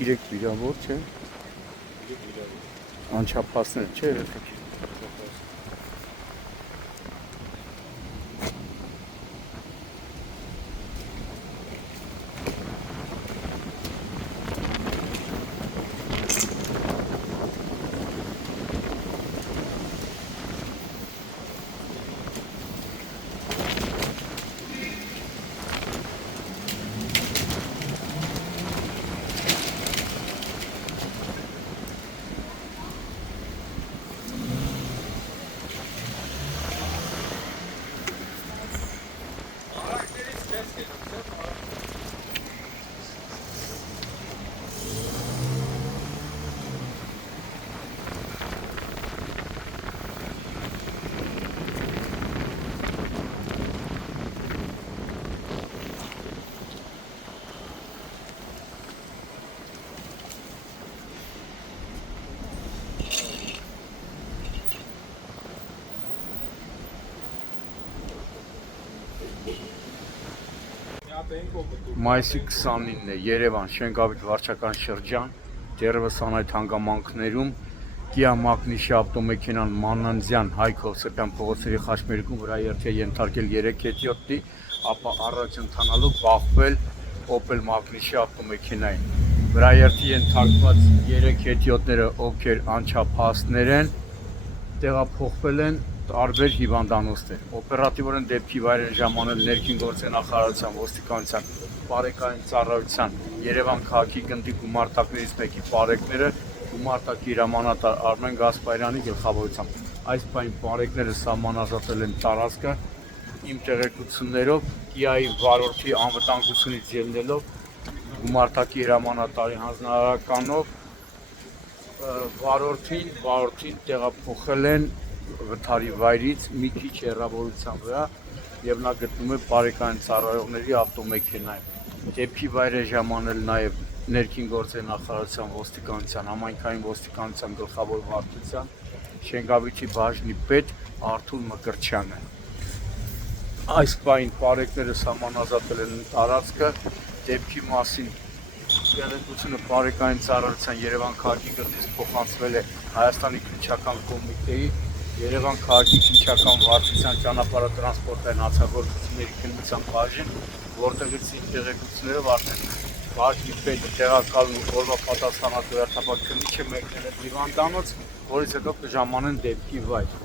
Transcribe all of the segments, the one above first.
3 վիրավոր չէ։ Անչափահասներ չէ, երեխեք։ Մայիսի 29-ն է Երևան Շենգավիթ վարչական շրջան, դեռևս անայդ հանգամանքներում Kia Magnishi ավտոմեքենան Մանանձյան Հայք Հովսեփյան փողոցների խաչմերուկում վրա երթի ենթարկել 3 հետիոտնի, ապա առաջ ընթանալով բախվել Opel Magnishi ավտոմեքենային։ Վրա երթի ենթարկված 3 հետիոտները, ովքեր անչափահասներ են, տեղափոխվել են տարբեր հիվանդանոցներ։ Օպերատիվորեն դեպքի վայր են ժամանել ներքին գործերի նախարարության, ոստիկանության, բարեկային ծառայության, Երևան քաղաքի գնդի գումարտակներից մեկի բարեկները, գումարտակի հրամանատար Արմեն Գասպարյանի գլխավորությամբ։ Այս պահին բարեկները սահմանազատել են տարածքը իմ տեղեկություններով, Կիայի վարորդի անվտանգությունից ելնելով գումարտակի հրամանատարի հանձնարարականով վարորդին տեղափոխել են վթարի վայրից մի քիչ հեռավորության վրա եւ նա գտնում է բարեկային ծառայողների ավտոմեքենայում։ Դեպքի վայր է ժամանել նաեւ ներքին գործերի նախարարության, ոստիկանության, համայնքային ոստիկանության գլխավոր վարչության Շենգավիթի բաժնի պետ Արթուր Մկրտչյանը։ Այս պահին բարեկները սահմանազատել են տարածքը, դեպքի մասին տեղեկությունը բարեկային ծառայության Երևան քաղաքի գնդից փոխանցվել է Հայաստանի քննչական կոմիտեի, Երևան քաղաքի քննչական վարչության ճանապարհատրանսպորտային հանցագործությունների քննության բաժին, որտեղից իմ տեղեկություններով արդեն բաժնի պետը տեղակալում ու օրվա պատասխանատու հերթապահ քննիչը մեկնել է հիվանդանոց, որից հետո կժամանեն դեպքի վայր։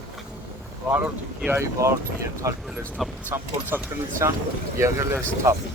Վարորդի Կիայի վարորդը ենթարկվել է սթափության փորձաքննության, եղել է սթափ։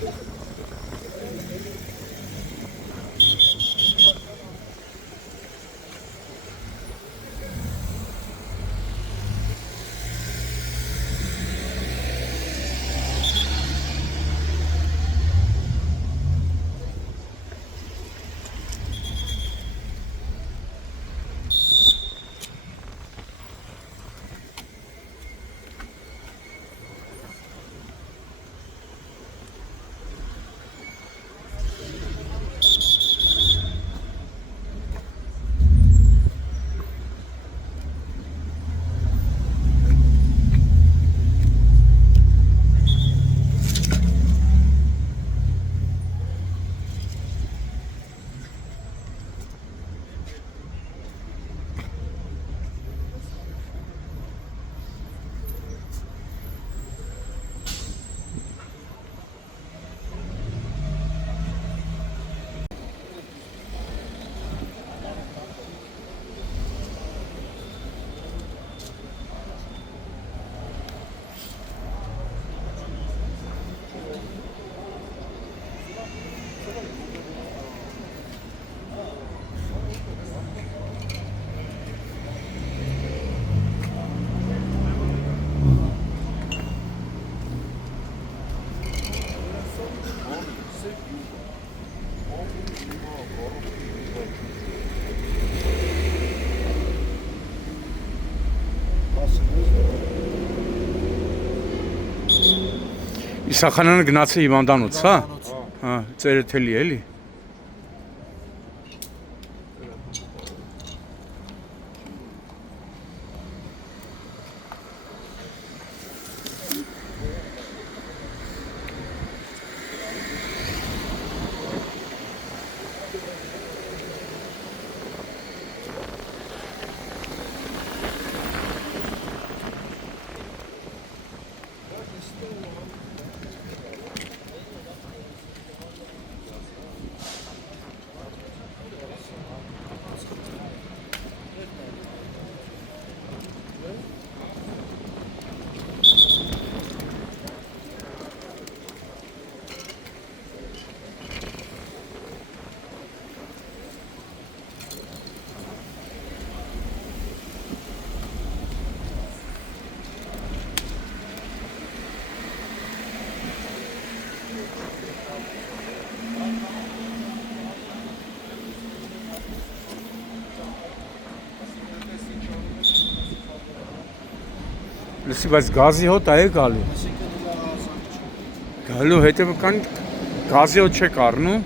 Իսախանյանը գնաց է հիվանդանոց, հա? Հա, ծերը թելի էլի։ Լսի, բայց գազի հոտ է գալու։ Գալու հետևական գազի հոտ չեք առնում։